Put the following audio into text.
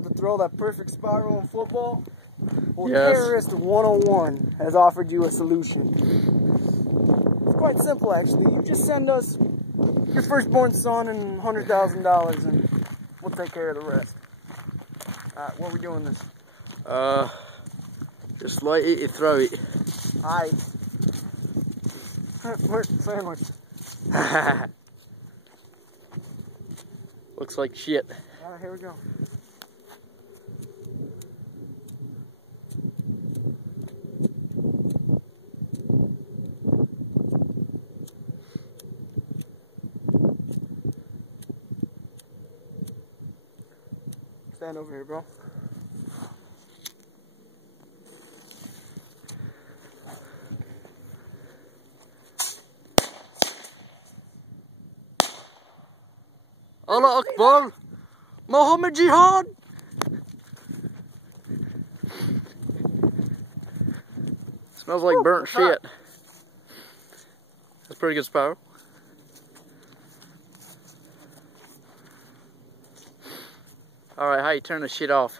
wanted to throw that perfect spiral in football? Well, Yes. Terrorist 101 has offered you a solution. It's quite simple, actually. You just send us your firstborn son and $100,000 and we'll take care of the rest. Alright, what are we doing this? Just light it, you throw it. Alright. Where's the sandwich? Looks like shit. Alright, here we go. Stand over here, bro. Allah Akbar! Muhammad Jihad! Smells like burnt shit. That's pretty good spiral. Alright, how you turn this shit off?